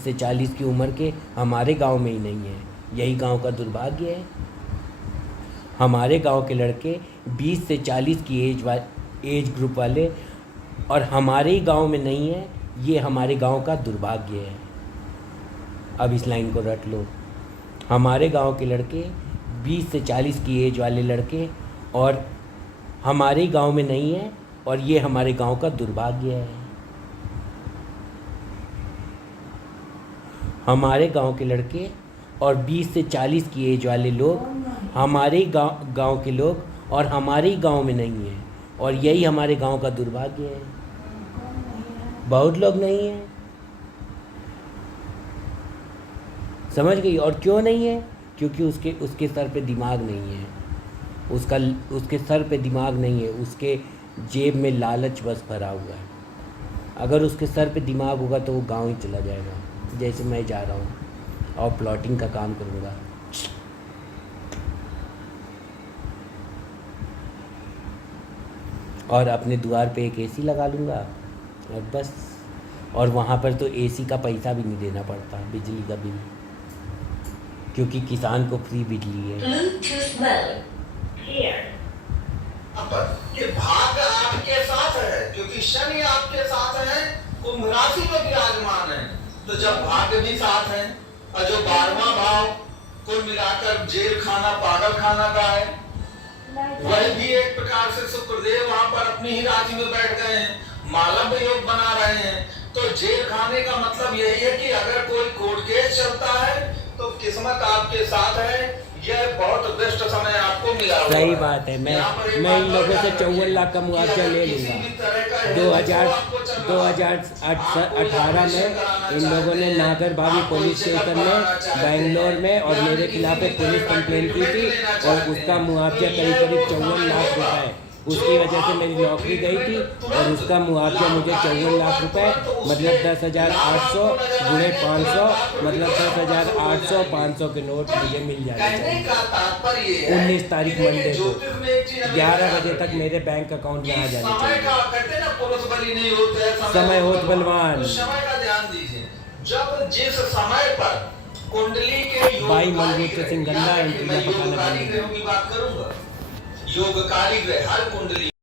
30 से 40 की उम्र के हमारे गांव में ही नहीं है। यही गांव का दुर्भाग्य है। हमारे गांव के लड़के 20 से 40 की एज ग्रुप वाले और हमारे ही गांव में नहीं है। ये हमारे गांव का दुर्भाग्य है। अब इस लाइन को रट लो। हमारे गांव के लड़के 20 से 40 की एज वाले लड़के और हमारे ही गांव में नहीं है और ये हमारे गांव का दुर्भाग्य है। हमारे गांव के लड़के और 20 से 40 की एज वाले लोग हमारे ही गांव के लोग और हमारे ही गांव में नहीं है और यही हमारे गांव का दुर्भाग्य है। बहुत लोग नहीं हैं। समझ गई? और क्यों नहीं है? क्योंकि उसके सर पे दिमाग नहीं है। उसके सर पे दिमाग नहीं है। उसके जेब में लालच बस भरा हुआ है। अगर उसके सर पे दिमाग होगा तो वो गांव ही चला जाएगा, जैसे मैं जा रहा हूँ और प्लॉटिंग का काम करूँगा। और अपने द्वार पे एक एसी लगा लूँगा और बस। और वहाँ पर तो एसी का पैसा भी नहीं देना पड़ता, बिजली का बिल, क्योंकि किसान को फ्री बिजली है। ये भाग्य आपके साथ है, क्योंकि शनि आपके साथ है, कुंभ राशि में विराजमान है। तो जब भाग्य भी साथ है और जो 12वां भाव कुल मिलाकर जेल खाना पागल खाना का है, वह भी एक प्रकार से शुक्रदेव वहां पर अपनी ही राशि में बैठ गए हैं, मालव योग बना रहे हैं। तो जेल खाने का मतलब यही है कि अगर कोई कोर्ट केस चलता है तो किस्मत आपके साथ है। यह बहुत बेस्ट समय आपको मिला। सही बात है। मैं इन लोगों से 54 लाख का मुआवजा ले लूँगा। 2018 में इन लोगों ने नागरबावी पुलिस स्टेशन में बेंगलोर में और मेरे खिलाफ एक पुलिस कंप्लेंट की थी और उसका मुआवजा करीब 54 लाख रुपए। उसकी वजह से मेरी नौकरी गई थी और उसका मुआवजा मुझे 54 लाख रुपए, मतलब 10,800 गुणे 500, मतलब 10,800 500 के नोट मुझे मिल जाने चाहिए। 19 तारीख मंडे को 11 बजे तक मेरे बैंक अकाउंट में आ जाने चाहिए। समय होत बलवान। समय का ध्यान दीजिए। जब जिस समय पर कुंडली के भाई मनरूप सिंह गंगा की बात करूंगा, योगकारी ग्रह हर कुंडली